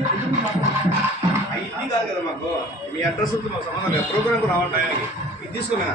ఇది కాదు కదా మాకు మీ అడ్రస్ మాకు సంబంధం లేదు. ప్రోగ్రామ్కి రావాలి టైంకి ఇది తీసుకున్నా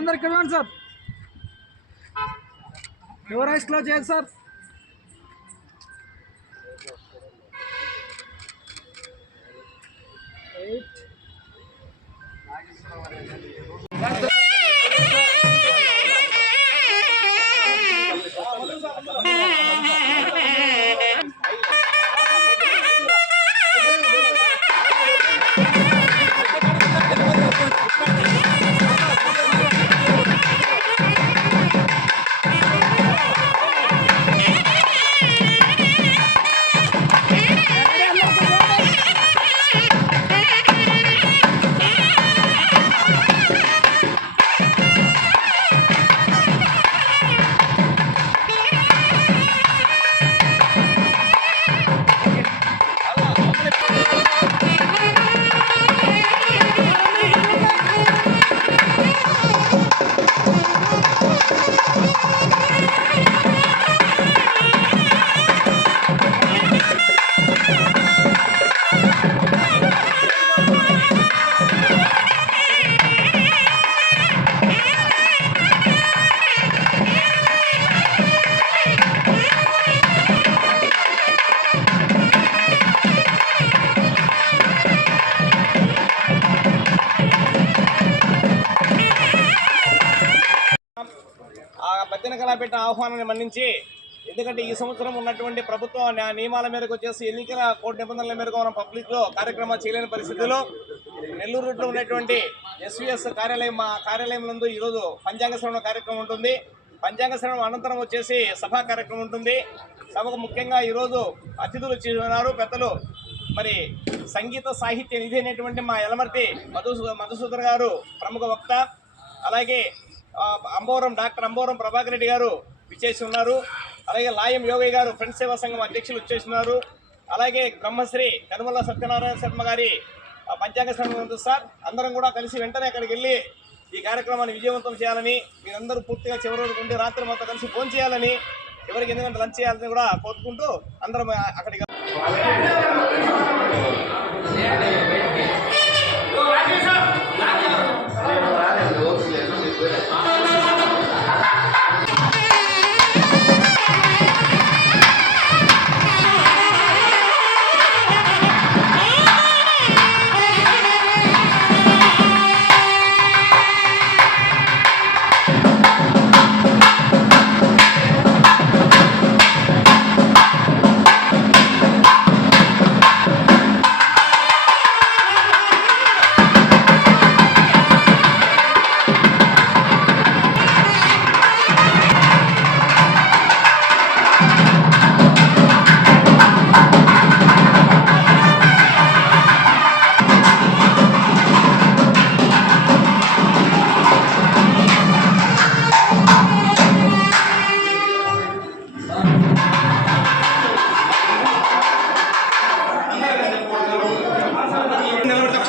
అందరికి వెళ్ళండి సార్. ఎవరు ఐస్ క్లోజ్ చేయాలి సార్. పెద్దన కళాపేట ఆహ్వానాన్ని మన్నించి, ఎందుకంటే ఈ సంవత్సరం ఉన్నటువంటి ప్రభుత్వ నియమాల మేరకు వచ్చేసి ఎన్నికల కోడ్ నిబంధనల మేరకు మనం పబ్లిక్లో కార్యక్రమాలు చేయలేని పరిస్థితుల్లో నెల్లూరు రోడ్లో ఉన్నటువంటి ఎస్వీఎస్ కార్యాలయం మా కార్యాలయం నందు ఈరోజు పంచాంగ శ్రవణ కార్యక్రమం ఉంటుంది. పంచాంగ శ్రవణం అనంతరం వచ్చేసి సభా కార్యక్రమం ఉంటుంది. సభకు ముఖ్యంగా ఈరోజు అతిథులు వచ్చి ఉన్నారు. పెద్దలు మరి సంగీత సాహిత్య నిధి అయినటువంటి మా యలమర్తి మధుసూదన్ గారు ప్రముఖ వక్త, అలాగే డాక్టర్ అంబోరం ప్రభాకర్ రెడ్డి గారు విచ్చేసి ఉన్నారు. అలాగే లాయం యోగయ్య గారు ఫ్రెండ్స్ సేవా సంఘం అధ్యక్షులు వచ్చేస్తున్నారు. అలాగే బ్రహ్మశ్రీ కనుమల సత్యనారాయణ శర్మ గారి పంచాంగ శ్రవణం ఉంది సార్. అందరం కూడా కలిసి వెంటనే అక్కడికి వెళ్ళి ఈ కార్యక్రమాన్ని విజయవంతం చేయాలని, మీరందరూ పూర్తిగా చివరి వరకు ఉండి రాత్రి మొత్తం కలిసి ఫోన్ చేయాలని, చివరికి ఎందుకంటే లంచ్ చేయాలని కూడా కోరుకుంటూ అందరం అక్కడికి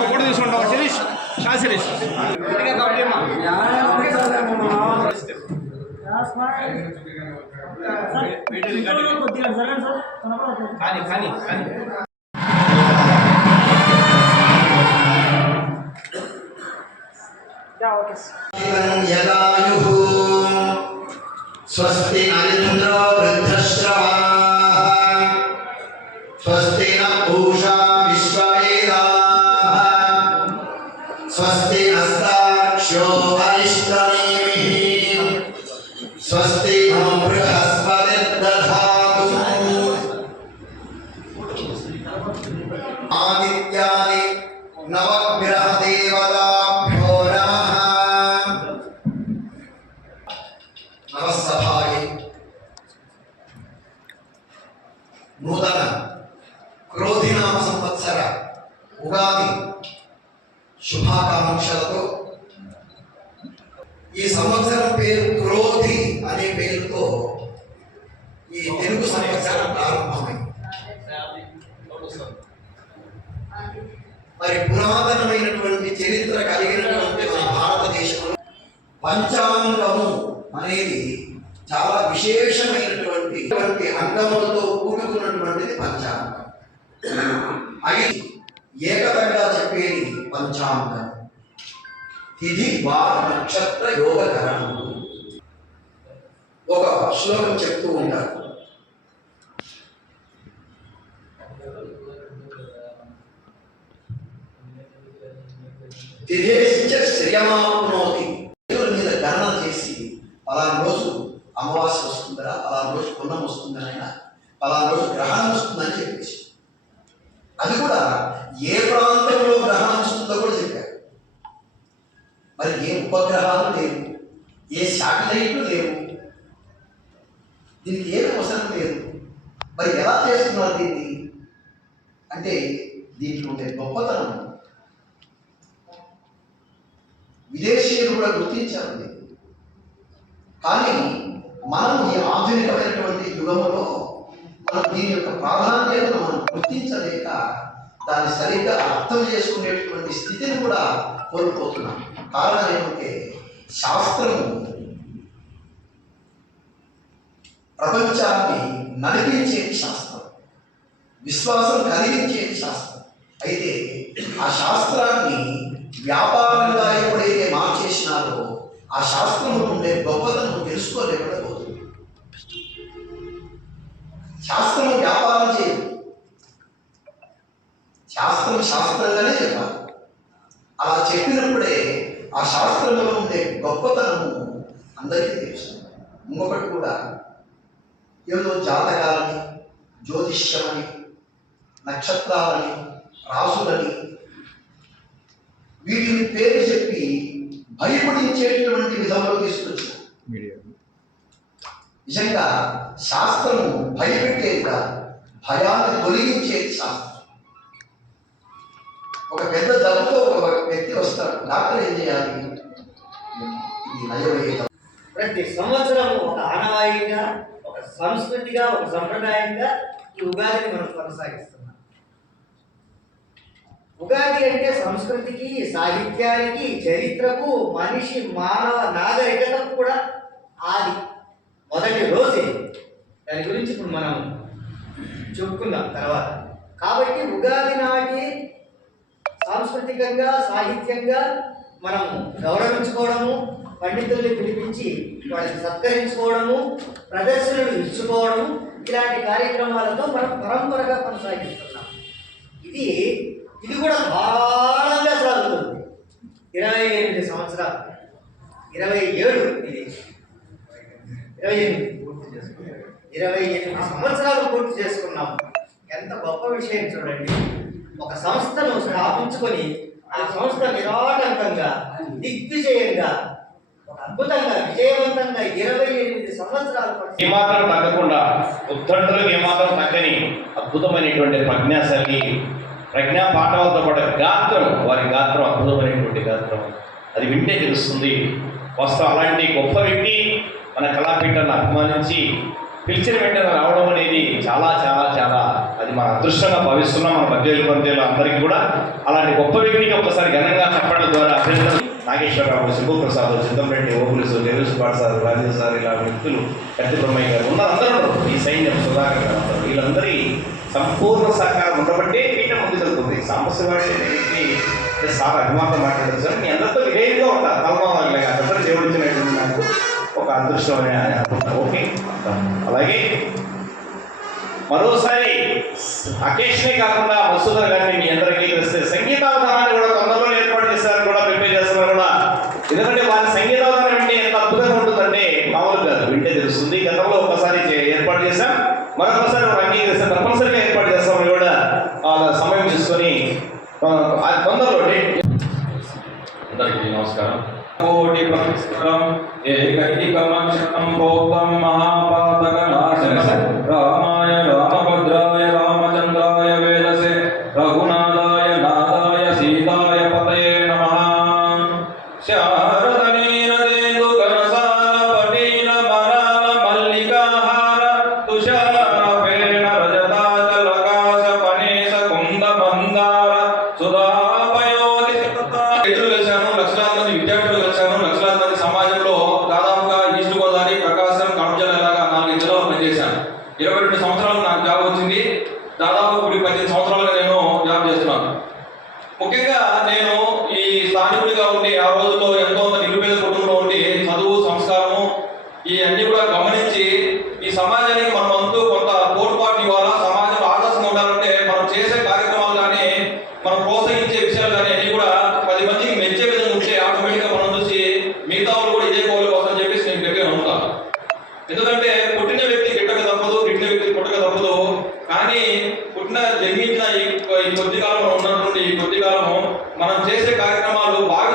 సపోర్ట్ తీసుకుంటాం. శిరీష్ శిరీష్ కానీ కానీ కానీ స్వస్తి ఇంద్రో వృద్ధశ్రవాః స్వస్తి న పూషా విశ్వవేదాః స్వస్తి నస్తాక్షో అరిష్టనేమిః స్వస్తి నో బృహస్పతిర్దధాతు ఆదిత్యాని నవగ్రహ దేవతాభ్యో నమః. నమస్సభాయే నూతన క్రోధినామ సంవత్సర ఉగాది శుభాకాంక్షలతో ఈ సంవత్సరం పేరు క్రోధి అనే పేరుతో ఈ తెలుగు సంవత్సరం ప్రారంభమైంది. మరి పురాతనమైనటువంటి చరిత్ర కలిగినటువంటి మన భారతదేశంలో పంచాంగము అనేది చాలా విశేషమైనటువంటి అంగములతో కూడుకున్నటువంటిది పంచాంగం. అవి ఏకతంగా చెప్పేది పంచాంగం. తిథి వార నక్షత్ర యోగకరణము. ఒక శ్లోకం చెప్తూ ఉంటారు. తిథేశ్చ శ్రియమాప్నోతి. మీద గణన చేసి పలానా రోజు అమావాస్య వస్తుందా, పలానా రోజు పున్నం వస్తుందనైనా, పలానా రోజు గ్రహణం వస్తుందని చెప్పేసి, అది కూడా ఏ ప్రాంతంలో గ్రహణం వస్తుందో కూడా చెప్పారు. మరి ఏ ఉపగ్రహాలు లేవు, ఏ శాటిలైట్లు లేవు, దీనికి ఏమి అవసరం లేదు. మరి ఎలా చేస్తున్నారు దీన్ని అంటే దీంట్లో ఉండే గొప్పతనం విదేశీయులు కూడా గుర్తించారు. కానీ మనం ఈ ఆధునికమైనటువంటి యుగంలో మనం దీని యొక్క ప్రాధాన్యతను మనం గుర్తించలేక దాన్ని సరిగ్గా అర్థం చేసుకునేటువంటి స్థితిని కూడా కోల్పోతున్నాం. కారణం ఏమంటే శాస్త్రము ప్రపంచాన్ని నడిపించేది శాస్త్రం, విశ్వాసం కలిగించేది శాస్త్రం. అయితే ఆ శాస్త్రాన్ని వ్యాపారంగా ఎప్పుడైతే మార్చేసినారో ఆ శాస్త్రంలో ఉండే గొప్పతనం తెలుసుకోలేకపోతుంది. శాస్త్రం వ్యాపారం చేయదు, శాస్త్రం శాస్త్రంగానే చెప్పాలి. అలా చెప్పినప్పుడే ఆ శాస్త్రంలో ఉండే గొప్పతనము అందరికీ తెలుస్తుంది. ఇంకొకటి కూడా ఏదో జాతకాలని, జ్యోతిష్యమని, నక్షత్రాలని, రాసులని వీటిని పేరు చెప్పి భయపడించేటువంటి విధంలో తీసుకొచ్చారు. నిజంగా శాస్త్రము భయపెట్టేది కాదు, భయాన్ని తొలగించేది శాస్త్రం. ఒక పెద్ద జబ్బుతో ఒక వ్యక్తి వస్తాడు, డాక్టర్ ఏం చేయాలి? ఇది నయమయ్యే. ప్రతి సంవత్సరం ఒక ఆనవాయిగా, ఒక సంస్కృతిగా, ఒక సంప్రదాయంగా ఈ ఉగాదిని మనం కొనసాగిస్తున్నాం. ఉగాది అంటే సంస్కృతికి, సాహిత్యానికి, చరిత్రకు, మనిషి మానవ నాగరికతకు కూడా ఆది, మొదటి రోజే. దాని గురించి ఇప్పుడు మనం చెప్పుకుందాం తర్వాత. కాబట్టి ఉగాది నాటి సాంస్కృతికంగా, సాహిత్యంగా మనం గౌరవించుకోవడము, పండితుల్ని పిలిపించి వాళ్ళని సత్కరించుకోవడము, ప్రదర్శనలు ఇచ్చుకోవడము, ఇలాంటి కార్యక్రమాలతో మనం పరంపరగా కొనసాగిస్తున్నాం. ఇది కూడా ధారాళంగా సాగుతుంది. 28 సంవత్సరాలు, 27 ఇది 28 సంవత్సరాలు పూర్తి చేసుకున్నాము. ఎంత గొప్ప విషయం చూడండి. ఒక సంస్థను స్థాపించుకొని ఆ సంస్థ నిరాటంకంగా, దిగ్విజయంగా, ఒక అద్భుతంగా, విజయవంతంగా 28 సంవత్సరాలు ఏమాత్రం తగ్గకుండా, ఉద్దండులకు ఏమాత్రం తగ్గని అద్భుతమైనటువంటి ప్రజ్ఞాశాలి, ప్రజ్ఞా పాఠాలతో పాటు గాత్రం, వారి గాత్రం అద్భుతమైనటువంటి గాత్రం. అది వింటే తెలుస్తుంది. వస్తా అలాంటి గొప్ప వ్యక్తి మన కళాపీఠాన్ని అభిమానించి పిలిచిన వెంటనే రావడం అనేది చాలా చాలా చాలా అది మన అదృష్టంగా భావిస్తున్నాం. మన పంతేలు అందరికీ కూడా అలాంటి గొప్ప వ్యక్తికి ఒకసారి ఘనంగా చెప్పడం ద్వారా అభినందన. నాగేశ్వరరావు, శివప్రసాద్, సిద్ధంరెడ్డి, ఓపులిసు, దేవేశ్వర సార్, రాజేష్ సార్, ఇలా వ్యక్తులు, పెద్ద బ్రహ్మయ్య గారు అందరూ, ఈ సైన్యం, సుధాకర్ గారు అందరూ, వీళ్ళందరి సంపూర్ణ సహకారం ఉండబట్టే పీఠం ముందుకు వెళ్తుంది. సాంబశివాడి వ్యక్తి సార్ అభిమానం మాట్లాడారు సార్, మీ అందరితో విధేయంగా ఉంటారు. తలమాలగా అందరూ జోడించినటువంటి నాకు ఒక అదృష్టం అని అనుకుంటాను. ఓకే, అలాగే మరోసారి అకేషనే కాకుండా మసూదర్ గారిని మీ అందరికీ తెలిస్తే సంగీతావధానాన్ని కూడా తొందరలో ఏర్పాటు చేశారు, కూడా ప్రిపేర్ చేస్తున్నారు కూడా. ఎందుకంటే వారి సంగీతావధానం అంటే ఎంత అద్భుతంగా ఉంటుందంటే మామూలు కాదు, వింటే తెలుస్తుంది. గతంలో ఒకసారి ఏర్పాటు చేశాం, మరొకసారి అంగీకరిస్తాం, తప్పనిసరిగా ఏర్పాటు చేస్తామని కూడా సమయం తీసుకొని తొందరలో. అందరికీ నమస్కారం. కోటి ప్రతిష్ఠం ఏకైకమక్షరం భోగం మహాపాతక నాశనసే రామాయ రామభద్రాయ రామచంద్రాయ వేదసే రఘునాథాయ నాథాయ సీతాయ పతయే నమః. శారదనీరదేందు కనసాల పటీల మరాల మల్లికాహార తుషార ఫేణ రజతాచలకాశ పనేశ కుంద మందార సుధాపయోధి రైతులు కలిశాను, లక్షలాది మంది విద్యార్థులు కలిశాను, లక్షలాది మంది సమాజంలో దాదాపుగా ఈస్ట్ గోదావరి, ప్రకాశం, కడప జిల్లాగా 4 జిల్లాలు పనిచేశాను. 22 సంవత్సరాలు నాకు జాబ్ వచ్చింది. దాదాపు ఇప్పుడు 18 సంవత్సరాలుగా నేను జాబ్ చేస్తున్నాను. ముఖ్యంగా నేను ఈ స్థానికుడిగా ఉండి ఆ రోజుల్లో ఎంతో నిరుపేద కుటుంబంలో ఉండి చదువు, సంస్కారము ఈ అన్ని కూడా గమనించి ఈ సమాజానికి మనం అంటూ కొంత తోడ్పాటు ఇవ్వాలా, సమాజంలో ఆదర్శంగా ఉండాలంటే మనం చేసే కార్యక్రమాలు కానీ, మనం ప్రోత్సహించే విషయాలు కానీ అన్ని కూడా 10 మందికి మెచ్చే విధంగా ఉంటే ఆటోమేటిక్గా మనం చూసి మిగతా వాళ్ళు కూడా ఇదే కోరిక కోసం చెప్పేసి నేను గట్టిగా నమ్ముతాను. ఎందుకంటే పుట్టిన వ్యక్తి గిట్టక తప్పదు, గిట్టిన వ్యక్తి పుట్టక తప్పదు. కానీ జన్మించిన ఈ కొద్ది కాలంలో ఉన్నటువంటి ఈ కొద్ది కాలము మనం చేసే కార్యక్రమాలు బాగా